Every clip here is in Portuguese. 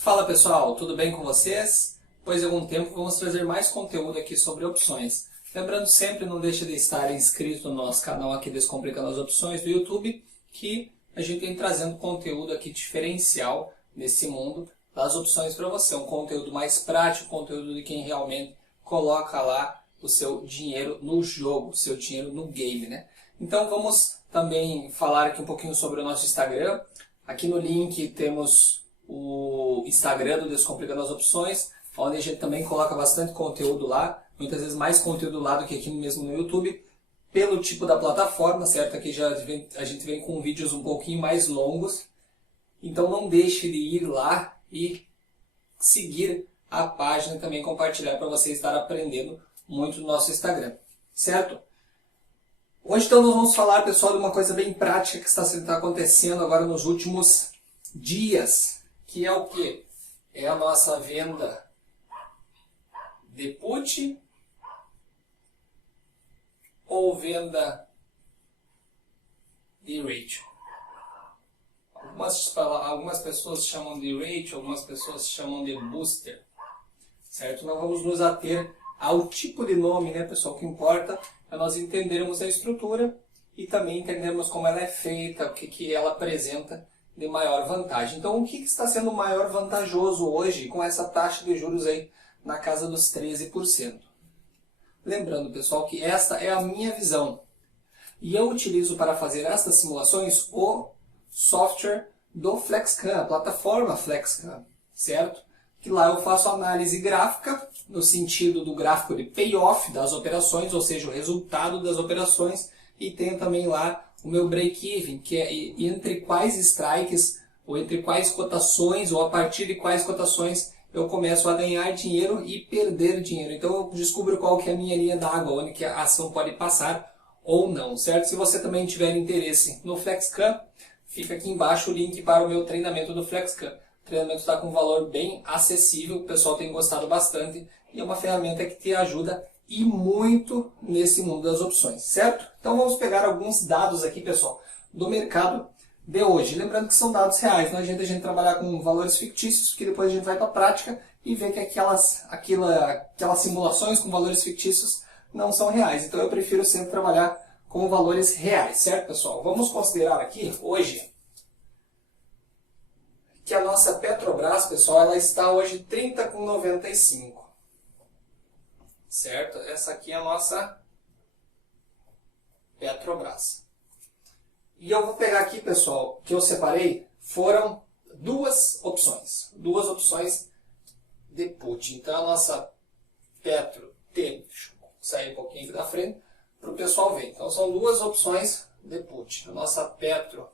Fala pessoal, tudo bem com vocês? Depois de algum tempo vamos trazer mais conteúdo aqui sobre opções. Lembrando sempre, não deixe de estar inscrito no nosso canal aqui Descomplicando as Opções do YouTube, que a gente vem trazendo conteúdo aqui diferencial nesse mundo das opções para você. Um conteúdo mais prático, conteúdo de quem realmente coloca lá o seu dinheiro no jogo, o seu dinheiro no game, né? Então vamos também falar aqui um pouquinho sobre o nosso Instagram. Aqui no link temos o Instagram do Descomplicando as Opções, onde a gente também coloca bastante conteúdo lá, muitas vezes mais conteúdo lá do que aqui mesmo no YouTube, pelo tipo da plataforma, certo? Aqui a gente vem com vídeos um pouquinho mais longos, então não deixe de ir lá e seguir a página e também compartilhar para você estar aprendendo muito no nosso Instagram, certo? Hoje então nós vamos falar, pessoal, de uma coisa bem prática que está acontecendo agora nos últimos dias, que é o que? É a nossa venda de put ou venda de ratio. Algumas pessoas chamam de ratio, algumas pessoas chamam de booster, certo? Nós vamos nos ater ao tipo de nome, né, pessoal? O que importa é nós entendermos a estrutura e também entendermos como ela é feita, o que ela apresenta de maior vantagem. Então, o que está sendo maior vantajoso hoje com essa taxa de juros aí na casa dos 13%? Lembrando, pessoal, que esta é a minha visão. E eu utilizo para fazer estas simulações o software do FlexCam, a plataforma FlexCam, certo? Que lá eu faço análise gráfica, no sentido do gráfico de payoff das operações, ou seja, o resultado das operações, e tenho também lá o meu break-even, que é entre quais strikes, ou entre quais cotações, ou a partir de quais cotações eu começo a ganhar dinheiro e perder dinheiro. Então eu descubro qual que é a minha linha d'água, onde que a ação pode passar ou não, certo? Se você também tiver interesse no FlexCam, fica aqui embaixo o link para o meu treinamento do FlexCam. O treinamento está com um valor bem acessível, o pessoal tem gostado bastante e é uma ferramenta que te ajuda e muito nesse mundo das opções, certo? Então vamos pegar alguns dados aqui, pessoal, do mercado de hoje. Lembrando que são dados reais, não adianta a gente trabalhar com valores fictícios, porque depois a gente vai para a prática e vê que aquelas simulações com valores fictícios não são reais. Então eu prefiro sempre trabalhar com valores reais, certo, pessoal? Vamos considerar aqui, hoje, que a nossa Petrobras, pessoal, ela está hoje 30,95. Certo? Essa aqui é a nossa Petrobras. E eu vou pegar aqui, pessoal, que eu separei, foram duas opções de put. Então a nossa Petro T, deixa eu sair um pouquinho aqui da frente, para o pessoal ver. Então são duas opções de put. A nossa Petro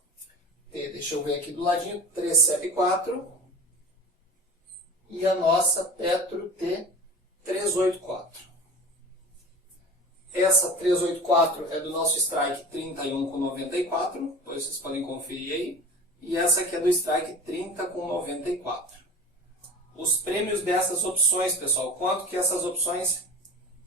T, deixa eu ver aqui do ladinho, 374. E a nossa Petro T, 384. Essa 384 é do nosso strike 31,94, depois vocês podem conferir aí. E essa aqui é do strike 30,94. Os prêmios dessas opções, pessoal, quanto que essas opções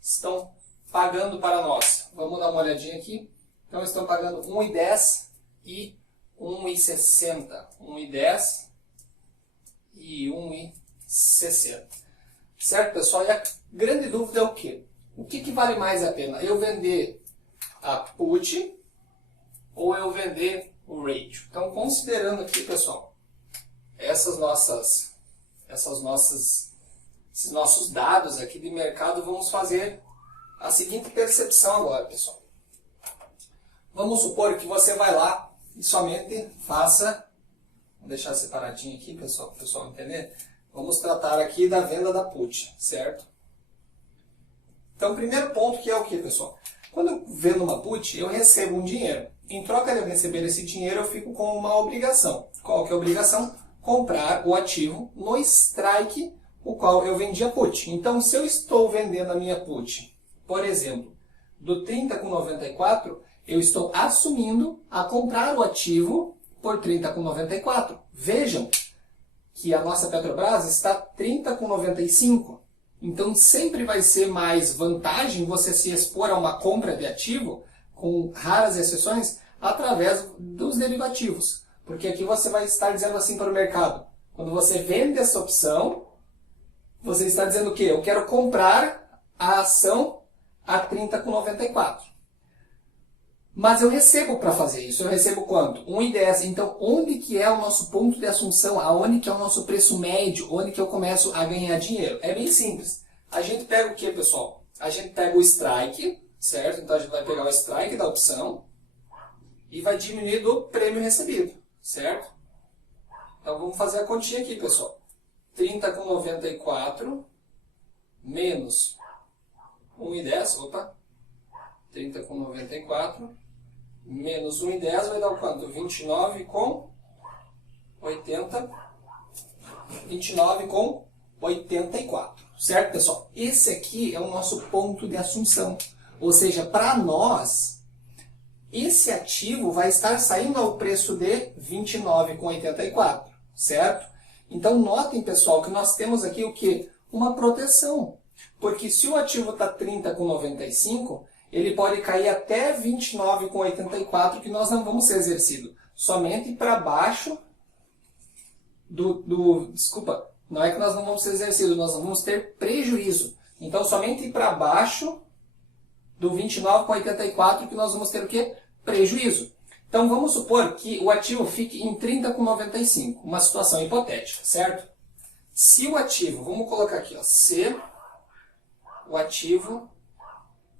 estão pagando para nós? Vamos dar uma olhadinha aqui. Então estão pagando 1,10 e 1,60. 1,10 e 1,60. Certo, pessoal? E a grande dúvida é o quê? O que vale mais a pena? Eu vender a put ou eu vender o ratio? Então, considerando aqui, pessoal, esses nossos dados aqui de mercado, vamos fazer a seguinte percepção agora, pessoal. Vamos supor que você vai lá e somente faça, vou deixar separadinho aqui, pessoal, para o pessoal entender. Vamos tratar aqui da venda da put, certo? Então, o primeiro ponto que é o que, pessoal? Quando eu vendo uma put, eu recebo um dinheiro. Em troca de eu receber esse dinheiro, eu fico com uma obrigação. Qual que é a obrigação? Comprar o ativo no strike, o qual eu vendi a put. Então, se eu estou vendendo a minha put, por exemplo, do 30,94, eu estou assumindo a comprar o ativo por 30,94. Vejam que a nossa Petrobras está 30,95. Então sempre vai ser mais vantagem você se expor a uma compra de ativo, com raras exceções, através dos derivativos. Porque aqui você vai estar dizendo assim para o mercado, Quando você vende essa opção, você está dizendo o quê? Eu quero comprar a ação a 30,94. Mas eu recebo para fazer isso. Eu recebo quanto? 1,10. Então, onde que é o nosso ponto de assunção? Aonde que é o nosso preço médio? Onde que eu começo a ganhar dinheiro? É bem simples. A gente pega o que, pessoal? A gente pega o strike, certo? Então, a gente vai pegar o strike da opção e vai diminuir do prêmio recebido, certo? Então, vamos fazer a continha aqui, pessoal. 30,94 menos 1,10. Opa! 30,94 menos 1,10 vai dar o quanto? 29,80. 29,84. Certo, pessoal? Esse aqui é o nosso ponto de assunção. Ou seja, para nós, esse ativo vai estar saindo ao preço de 29,84. Certo? Então, notem, pessoal, que nós temos aqui o quê? Uma proteção. Porque se o ativo está 30,95, ele pode cair até 29,84, que nós não vamos ser exercido. Somente para baixo Desculpa, não é que nós não vamos ser exercidos, nós vamos ter prejuízo. Então, somente para baixo do 29,84 que nós vamos ter o quê? Prejuízo. Então, vamos supor que o ativo fique em 30,95, uma situação hipotética, certo? Se o ativo, vamos colocar aqui, ó, se o ativo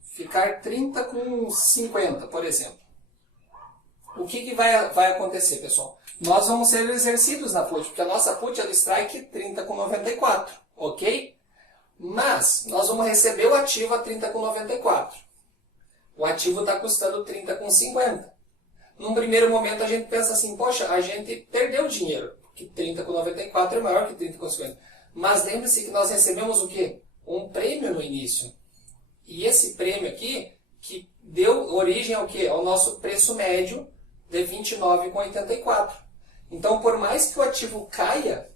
ficar 30,50, por exemplo, o que vai acontecer, pessoal? Nós vamos ser exercidos na put, porque a nossa put é do strike 30,94, ok? Mas nós vamos receber o ativo a 30,94. O ativo está custando 30,50. Num primeiro momento a gente pensa assim, poxa, a gente perdeu dinheiro, porque 30,94 é maior que 30,50. Mas lembre-se que nós recebemos o quê? Um prêmio no início. E esse prêmio aqui, que deu origem ao quê? Ao nosso preço médio de 29,84. Então, por mais que o ativo caia,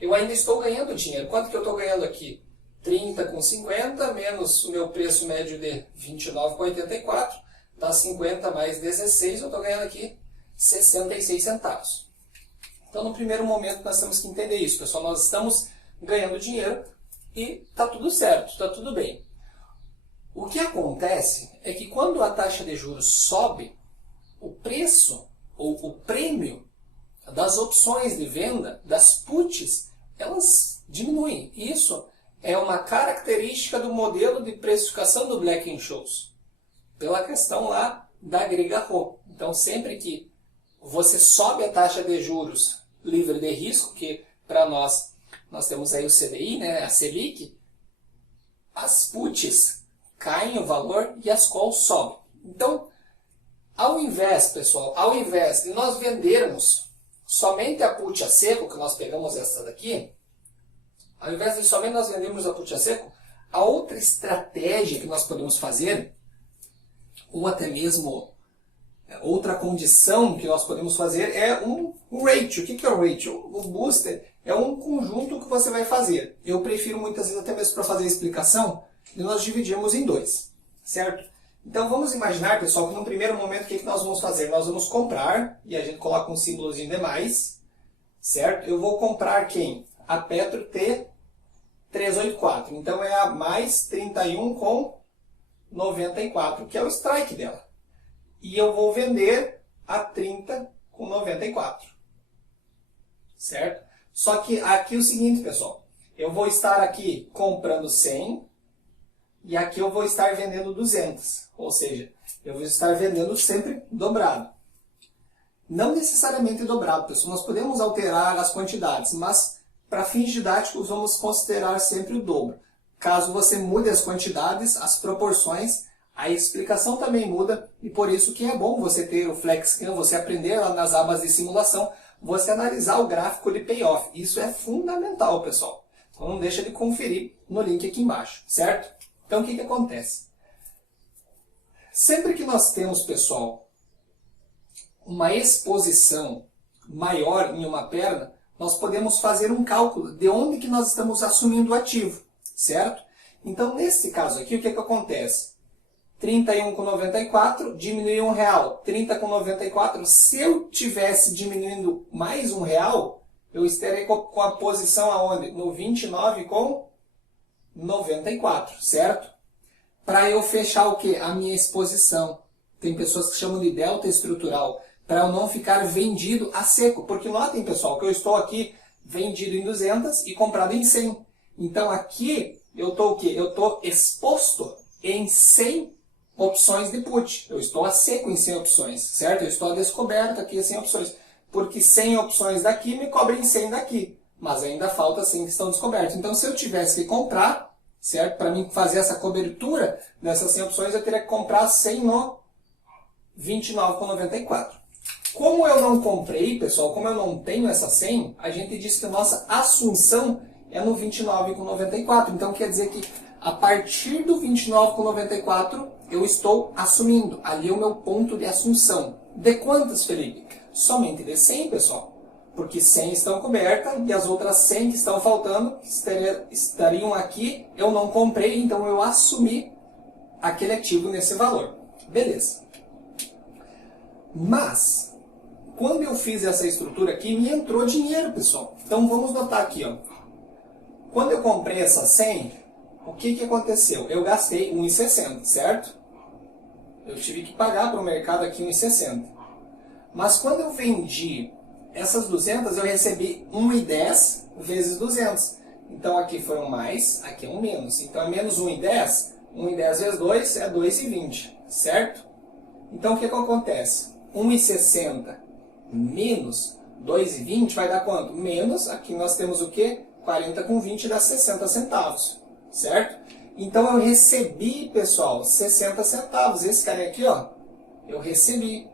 eu ainda estou ganhando dinheiro. Quanto que eu estou ganhando aqui? 30,50 menos o meu preço médio de 29,84, dá 50 mais 16, eu estou ganhando aqui 66 centavos. Então, no primeiro momento, nós temos que entender isso, pessoal. Nós estamos ganhando dinheiro e está tudo certo, está tudo bem. O que acontece é que quando a taxa de juros sobe, o preço ou o prêmio das opções de venda, das puts, elas diminuem. Isso é uma característica do modelo de precificação do Black-Scholes, pela questão lá da Grega-Rho. Então, sempre que você sobe a taxa de juros livre de risco, que para nós temos aí o CDI, né, a Selic, as puts caem o valor e as calls sobem. Então, ao invés, pessoal, ao invés de nós vendermos somente a put a seco, que nós pegamos essa daqui, ao invés de somente nós vendermos a put a seco, a outra estratégia que nós podemos fazer, ou até mesmo outra condição que nós podemos fazer, é um ratio. O que é o ratio? O booster é um conjunto que você vai fazer. Eu prefiro muitas vezes, até mesmo para fazer a explicação, de nós dividirmos em dois, certo? Então vamos imaginar, pessoal, que no primeiro momento o que nós vamos fazer? Nós vamos comprar, e a gente coloca um símbolozinho de mais, certo? Eu vou comprar quem? A Petro T384. Então é a mais 31,94, que é o strike dela. E eu vou vender a 30,94. Certo? Só que aqui é o seguinte, pessoal. Eu vou estar aqui comprando 100 e aqui eu vou estar vendendo 200. Ou seja, eu vou estar vendendo sempre dobrado. Não necessariamente dobrado, pessoal. Nós podemos alterar as quantidades, mas para fins didáticos vamos considerar sempre o dobro. Caso você mude as quantidades, as proporções, a explicação também muda, e por isso que é bom você ter o FlexCam, você aprender lá nas abas de simulação, você analisar o gráfico de payoff. Isso é fundamental, pessoal. Então não deixa de conferir no link aqui embaixo, certo? Então o que acontece? Sempre que nós temos, pessoal, uma exposição maior em uma perna, nós podemos fazer um cálculo de onde que nós estamos assumindo o ativo, certo? Então, nesse caso aqui, o que acontece? 31,94 diminui R$1, 30,94. Se eu tivesse diminuindo mais R$1, Eu estarei com a posição aonde? No 29,94, certo? Para eu fechar o quê? A minha exposição. Tem pessoas que chamam de delta estrutural, para eu não ficar vendido a seco. Porque notem, pessoal, que eu estou aqui vendido em 200 e comprado em 100. Então aqui eu estou o quê? Eu estou exposto em 100 opções de put. Eu estou a seco em 100 opções, certo? Eu estou a descoberto aqui em 100 opções. Porque 100 opções daqui me cobrem 100 daqui. Mas ainda falta 100 que estão descobertos. Então se eu tivesse que comprar, certo? Para mim fazer essa cobertura dessas 100 opções, eu teria que comprar 100 no 29,94. Como eu não comprei, pessoal, como eu não tenho essa 100, a gente diz que a nossa assunção é no 29,94. Então quer dizer que a partir do 29,94 eu estou assumindo. Ali é o meu ponto de assunção. De quantas, Felipe? Somente de 100, pessoal. Porque 100 estão cobertas e as outras 100 que estão faltando estariam aqui. Eu não comprei, então eu assumi aquele ativo nesse valor. Beleza. Mas, quando eu fiz essa estrutura aqui, me entrou dinheiro, pessoal. Então vamos notar aqui, ó. Quando eu comprei essa 100, o que aconteceu? Eu gastei 1,60, certo? Eu tive que pagar para o mercado aqui 1,60. Mas quando eu vendi essas 200, eu recebi 1,10 vezes 200. Então aqui foi um mais, aqui é um menos. Então é menos 1,10. 1,10 vezes 2 é 2,20, certo? Então o que acontece? 1,60 menos 2,20 vai dar quanto? Menos, aqui nós temos o quê? 40,20 dá 60 centavos, certo? Então eu recebi, pessoal, 60 centavos. Esse cara aqui, ó, eu recebi.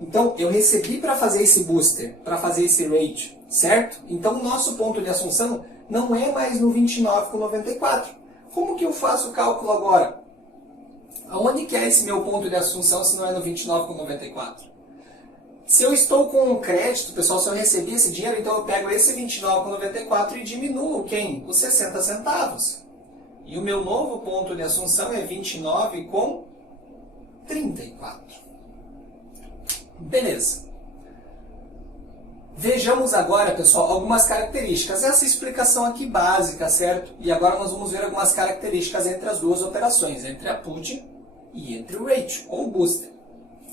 Então eu recebi para fazer esse booster, para fazer esse rate, certo? Então o nosso ponto de assunção não é mais no 29,94. Como que eu faço o cálculo agora? Aonde que é esse meu ponto de assunção se não é no 29,94? Se eu estou com um crédito, pessoal, se eu recebi esse dinheiro, então eu pego esse 29,94 e diminuo quem? Os 60 centavos. E o meu novo ponto de assunção é 29,34. Beleza. Vejamos agora, pessoal, algumas características. Essa explicação aqui básica, certo? E agora nós vamos ver algumas características entre as duas operações, entre a put e entre o rate, ou o booster.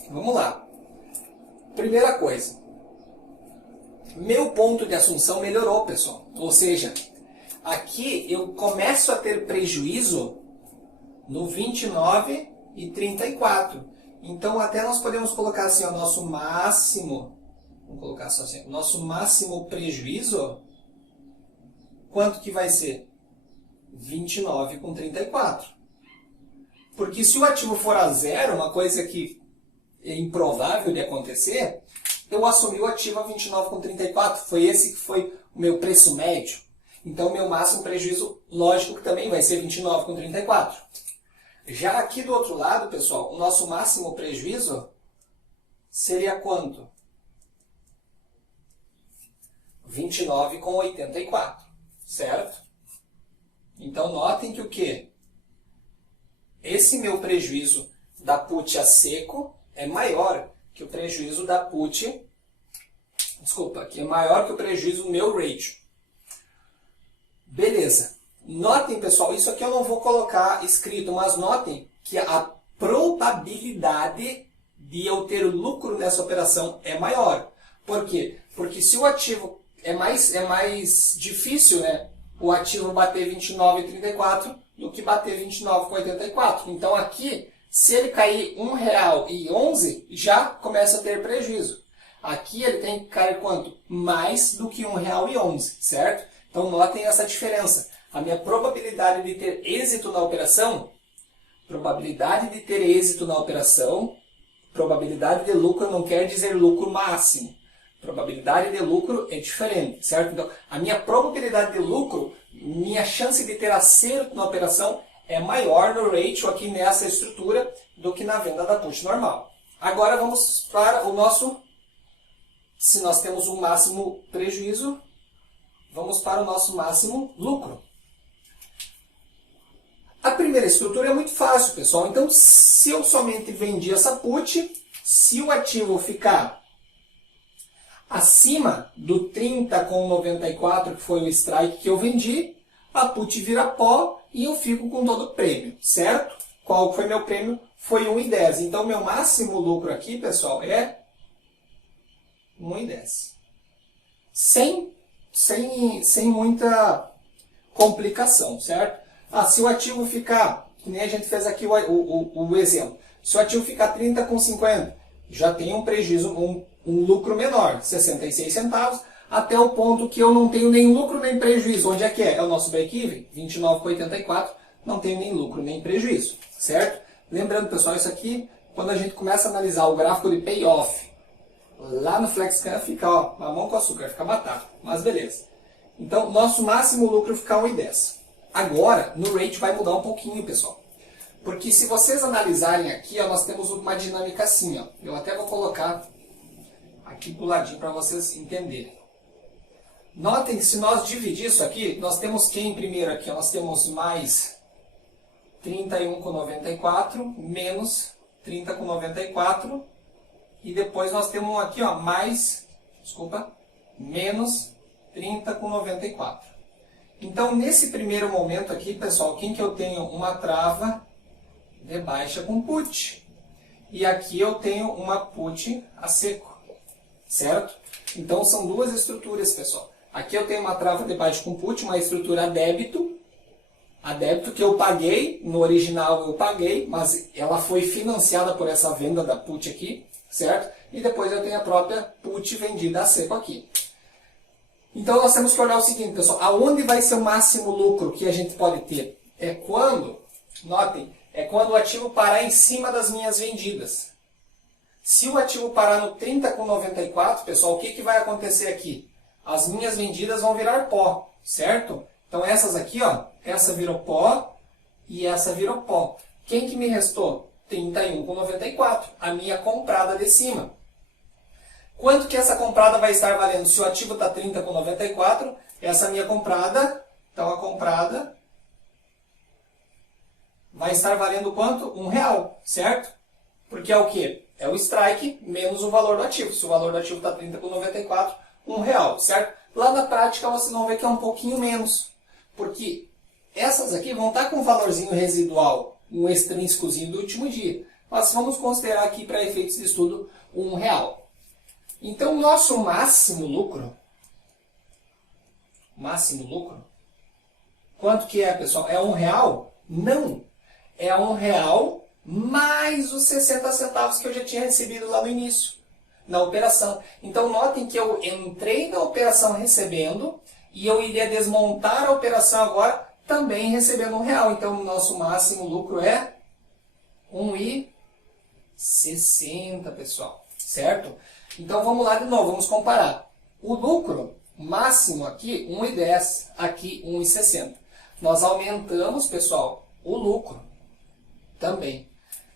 Vamos lá. Primeira coisa. Meu ponto de assunção melhorou, pessoal. Ou seja, aqui eu começo a ter prejuízo no 29,34. Então até nós podemos colocar assim, o nosso máximo, vamos colocar só assim, nosso máximo prejuízo, quanto que vai ser? 29,34. Porque se o ativo for a zero, uma coisa que é improvável de acontecer, eu assumi o ativo a 29,34. Foi esse que foi o meu preço médio. Então o meu máximo prejuízo, lógico que também vai ser 29,34. Já aqui do outro lado, pessoal, o nosso máximo prejuízo seria quanto? 29,84, certo? Então notem que o quê? Esse meu prejuízo da put a seco é maior que o prejuízo da put, desculpa, que é maior que o prejuízo do meu ratio. Beleza. Notem, pessoal, isso aqui eu não vou colocar escrito, mas notem que a probabilidade de eu ter lucro nessa operação é maior. Por quê? Porque se o ativo é mais difícil, né, o ativo bater 29,34 do que bater 29,84. Então aqui, se ele cair R$1,11, já começa a ter prejuízo. Aqui ele tem que cair quanto? Mais do que R$1,11, certo? Então notem essa diferença. A minha probabilidade de ter êxito na operação, probabilidade de lucro não quer dizer lucro máximo. Probabilidade de lucro é diferente, certo? Então, a minha probabilidade de lucro, minha chance de ter acerto na operação é maior no ratio aqui nessa estrutura do que na venda da put normal. Agora vamos para o nosso, se nós temos um máximo prejuízo, vamos para o nosso máximo lucro. A primeira estrutura é muito fácil, pessoal. Então, se eu somente vendi essa put, se o ativo ficar Acima do 30,94, que foi o strike que eu vendi, a put vira pó e eu fico com todo o prêmio, certo? Qual foi meu prêmio? Foi 1,10. Então, meu máximo lucro aqui, pessoal, é 1,10. Sem muita complicação, certo? Se o ativo ficar, que nem a gente fez aqui o exemplo, se o ativo ficar 30,50, já tem um prejuízo, um lucro menor, 66 centavos, até o ponto que eu não tenho nem lucro nem prejuízo. Onde é que é? É o nosso break-even, 29,84, não tenho nem lucro nem prejuízo, certo? Lembrando, pessoal, isso aqui, quando a gente começa a analisar o gráfico de payoff, lá no FlexCam fica, ó, mamão com açúcar, fica batata, mas beleza. Então, nosso máximo lucro fica 1,10. Agora, no rate vai mudar um pouquinho, pessoal. Porque se vocês analisarem aqui, ó, nós temos uma dinâmica assim, ó. Eu até vou colocar aqui do ladinho para vocês entenderem. Notem que se nós dividir isso aqui, nós temos quem primeiro aqui? Ó, nós temos mais 31,94 menos 30,94 e depois nós temos aqui, ó, mais, menos 30,94. Então, nesse primeiro momento aqui, pessoal, quem que eu tenho? Uma trava de baixa com put. E aqui eu tenho uma put a seco, certo? Então, são duas estruturas, pessoal. Aqui eu tenho uma trava de baixa com put, uma estrutura a débito que eu paguei, no original eu paguei, mas ela foi financiada por essa venda da put aqui, certo? E depois eu tenho a própria put vendida a seco aqui. Então nós temos que olhar o seguinte, pessoal, aonde vai ser o máximo lucro que a gente pode ter? É quando, notem, é quando o ativo parar em cima das minhas vendidas. Se o ativo parar no 30,94, pessoal, o que vai acontecer aqui? As minhas vendidas vão virar pó, certo? Então essas aqui, ó, essa virou pó e essa virou pó. Quem que me restou? 31,94, a minha comprada de cima. Quanto que essa comprada vai estar valendo? Se o ativo está 30,94, essa minha comprada, então a comprada vai estar valendo quanto? R$1, certo? Porque é o quê? É o strike menos o valor do ativo. Se o valor do ativo está 30,94, R$1, certo? Lá na prática vocês vão ver que é um pouquinho menos. Porque essas aqui vão estar com um valorzinho residual, um extrínsecozinho do último dia. Mas vamos considerar aqui para efeitos de estudo R$1. Então, nosso máximo lucro, quanto que é, pessoal? É R$1? Não, é R$1 mais os 60 centavos que eu já tinha recebido lá no início, na operação. Então, notem que eu entrei na operação recebendo e eu iria desmontar a operação agora também recebendo R$1. Então, o nosso máximo lucro é R$1,60, pessoal, certo? Então vamos lá de novo, vamos comparar. O lucro máximo aqui, 1,10, aqui 1,60. Nós aumentamos, pessoal, o lucro também.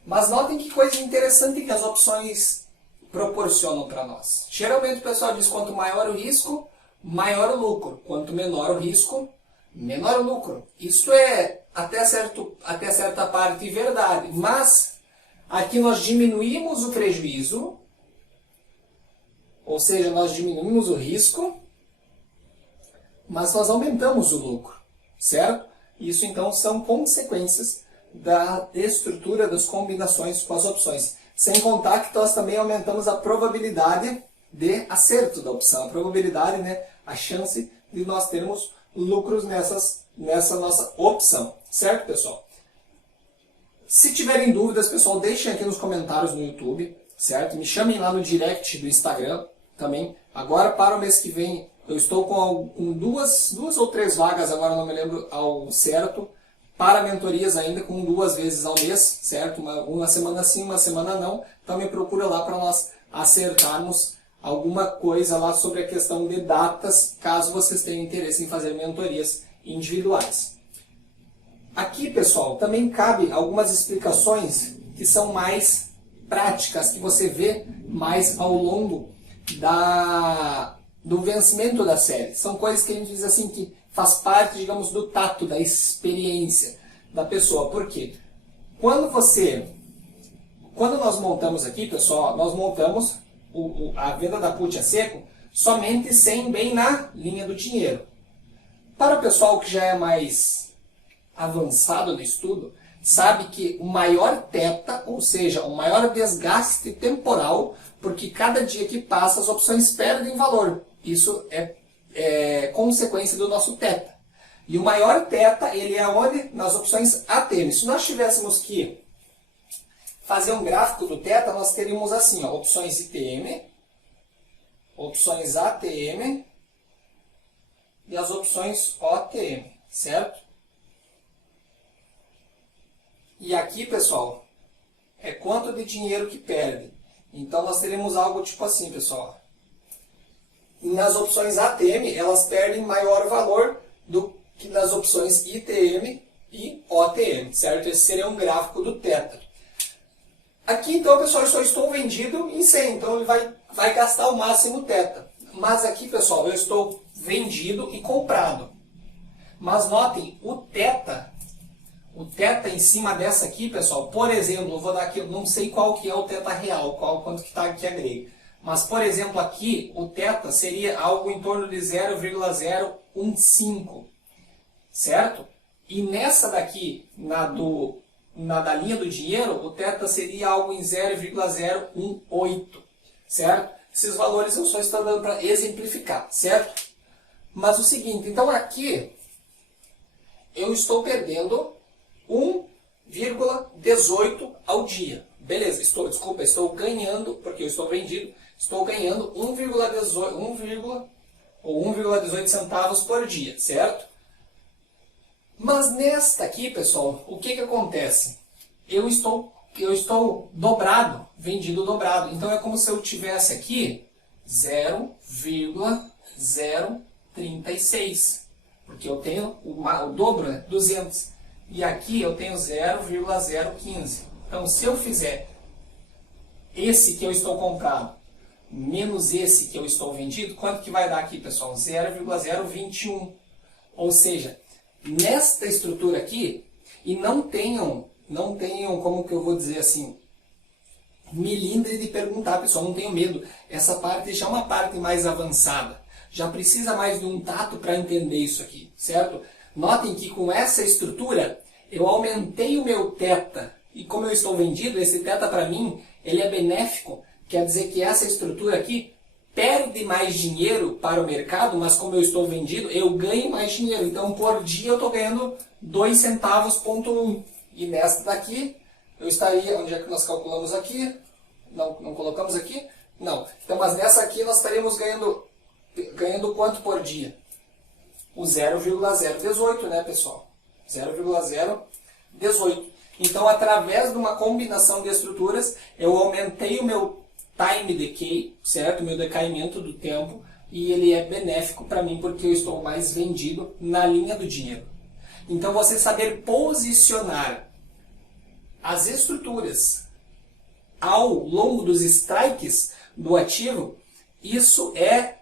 Mas notem que coisa interessante que as opções proporcionam para nós. Geralmente o pessoal diz quanto maior o risco, maior o lucro. Quanto menor o risco, menor o lucro. Isso é até certa parte verdade. Mas aqui nós diminuímos o prejuízo, ou seja, nós diminuímos o risco, mas nós aumentamos o lucro, certo? Isso então são consequências da estrutura das combinações com as opções. Sem contar que nós também aumentamos a probabilidade de acerto da opção. A probabilidade, né, a chance de nós termos lucros nessa nossa opção, certo, pessoal? Se tiverem dúvidas, pessoal, deixem aqui nos comentários no YouTube, certo? Me chamem lá no direct do Instagram também. Agora, para o mês que vem, eu estou com duas ou três vagas, agora não me lembro ao certo, para mentorias ainda, com 2 vezes ao mês, certo? Uma semana sim, uma semana não. Então me procura lá para nós acertarmos alguma coisa lá sobre a questão de datas, caso vocês tenham interesse em fazer mentorias individuais. Aqui, pessoal, também cabe algumas explicações que são mais práticas, que você vê mais ao longo do vencimento da série. São coisas que a gente diz assim que faz parte, digamos, do tato, da experiência da pessoa. Por quê? Quando nós montamos aqui, pessoal, nós montamos a venda da put a seco, somente 100 bem na linha do dinheiro. Para o pessoal que já é mais avançado no estudo, sabe que o maior θ, ou seja, o maior desgaste temporal, porque cada dia que passa as opções perdem valor. Isso é consequência do nosso θ. E o maior θ, ele é onde? Nas opções ATM. Se nós tivéssemos que fazer um gráfico do θ, nós teríamos assim, ó, opções ITM, opções ATM e as opções OTM, certo? E aqui, pessoal, é quanto de dinheiro que perde. Então, nós teremos algo tipo assim, pessoal. Nas opções ATM, elas perdem maior valor do que nas opções ITM e OTM, certo? Esse seria um gráfico do θ. Aqui, então, pessoal, eu só estou vendido em 100, então ele vai gastar o máximo θ. Mas aqui, pessoal, eu estou vendido e comprado. Mas notem, o θ em cima dessa aqui, pessoal, por exemplo, eu vou dar aqui, eu não sei qual que é o θ real, quanto que está aqui a grega. Mas, por exemplo, aqui, o θ seria algo em torno de 0,015, certo? E nessa daqui, na da linha do dinheiro, o θ seria algo em 0,018, certo? Esses valores eu só estou dando para exemplificar, certo? Mas o seguinte, então aqui eu estou perdendo 1,18 ao dia. Beleza, estou ganhando, porque eu estou vendido, estou ganhando 1,18 centavos por dia, certo? Mas nesta aqui, pessoal, o que acontece? Eu estou dobrado, vendido dobrado. Então é como se eu tivesse aqui 0,036. Porque eu tenho o dobro, né? 200. E aqui eu tenho 0,015. Então, se eu fizer esse que eu estou comprado menos esse que eu estou vendido, quanto que vai dar aqui, pessoal? 0,021. Ou seja, nesta estrutura aqui, e não tenham, como que eu vou dizer assim, milindre de perguntar, pessoal, não tenho medo. Essa parte já é uma parte mais avançada. Já precisa mais de um tato para entender isso aqui, certo? Notem que com essa estrutura, eu aumentei o meu θ. E como eu estou vendido, esse θ para mim, ele é benéfico. Quer dizer que essa estrutura aqui perde mais dinheiro para o mercado, mas como eu estou vendido, eu ganho mais dinheiro. Então, por dia, eu estou ganhando 2 centavos,1. E nesta daqui, eu estaria... Onde é que nós calculamos aqui? Não colocamos aqui? Não. Então, mas nessa aqui, nós estaríamos ganhando quanto por dia? O 0,018, né, pessoal? 0,018. Então, através de uma combinação de estruturas, eu aumentei o meu time decay, certo? O meu decaimento do tempo, e ele é benéfico para mim porque eu estou mais vendido na linha do dinheiro. Então, você saber posicionar as estruturas ao longo dos strikes do ativo, isso é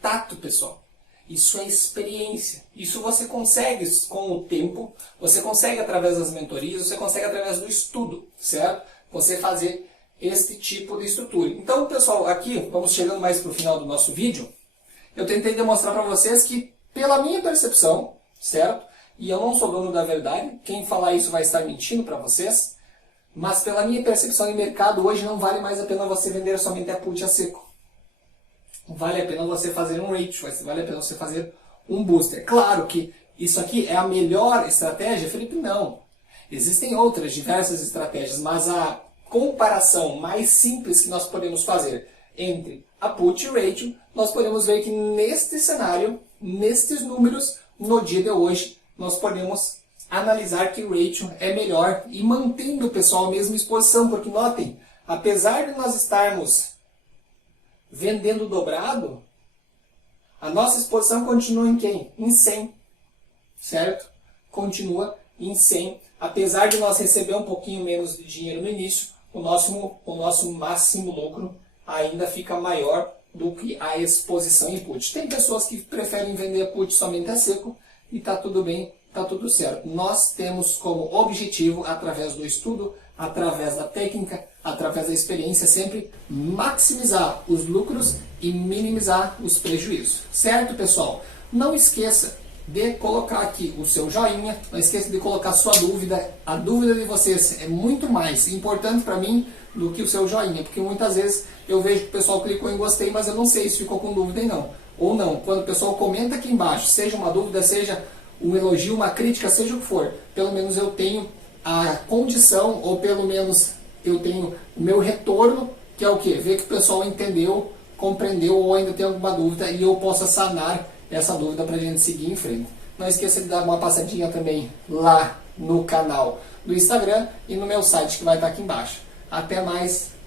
tato, pessoal. Isso é experiência. Isso você consegue com o tempo, você consegue através das mentorias, você consegue através do estudo, certo? Você fazer este tipo de estrutura. Então, pessoal, aqui, vamos chegando mais para o final do nosso vídeo, eu tentei demonstrar para vocês que, pela minha percepção, certo? E eu não sou dono da verdade, quem falar isso vai estar mentindo para vocês, mas pela minha percepção de mercado, hoje não vale mais a pena você vender somente a put a seco. Vale a pena você fazer um ratio, vale a pena você fazer um booster. Claro que isso aqui é a melhor estratégia, Felipe, não. Existem outras diversas estratégias, mas a comparação mais simples que nós podemos fazer entre a put e ratio, nós podemos ver que neste cenário, nestes números, no dia de hoje, nós podemos analisar que o ratio é melhor e mantendo, pessoal, a mesma exposição, porque notem, apesar de nós estarmos vendendo dobrado, a nossa exposição continua em quem? Em 100, certo? Continua em 100, apesar de nós receber um pouquinho menos de dinheiro no início, o nosso máximo lucro ainda fica maior do que a exposição em put. Tem pessoas que preferem vender put somente a seco e está tudo bem, está tudo certo. Nós temos como objetivo, através do estudo, através da técnica, através da experiência, sempre maximizar os lucros e minimizar os prejuízos. Certo, pessoal? Não esqueça de colocar aqui o seu joinha, não esqueça de colocar sua dúvida. A dúvida de vocês é muito mais importante para mim do que o seu joinha, porque muitas vezes eu vejo que o pessoal clicou em gostei, mas eu não sei se ficou com dúvida ou não. Quando o pessoal comenta aqui embaixo, seja uma dúvida, seja um elogio, uma crítica, seja o que for, pelo menos eu tenho a condição, ou pelo menos eu tenho o meu retorno, que é o quê? Ver que o pessoal entendeu, compreendeu ou ainda tem alguma dúvida e eu possa sanar essa dúvida para a gente seguir em frente. Não esqueça de dar uma passadinha também lá no canal do Instagram e no meu site que vai estar aqui embaixo. Até mais!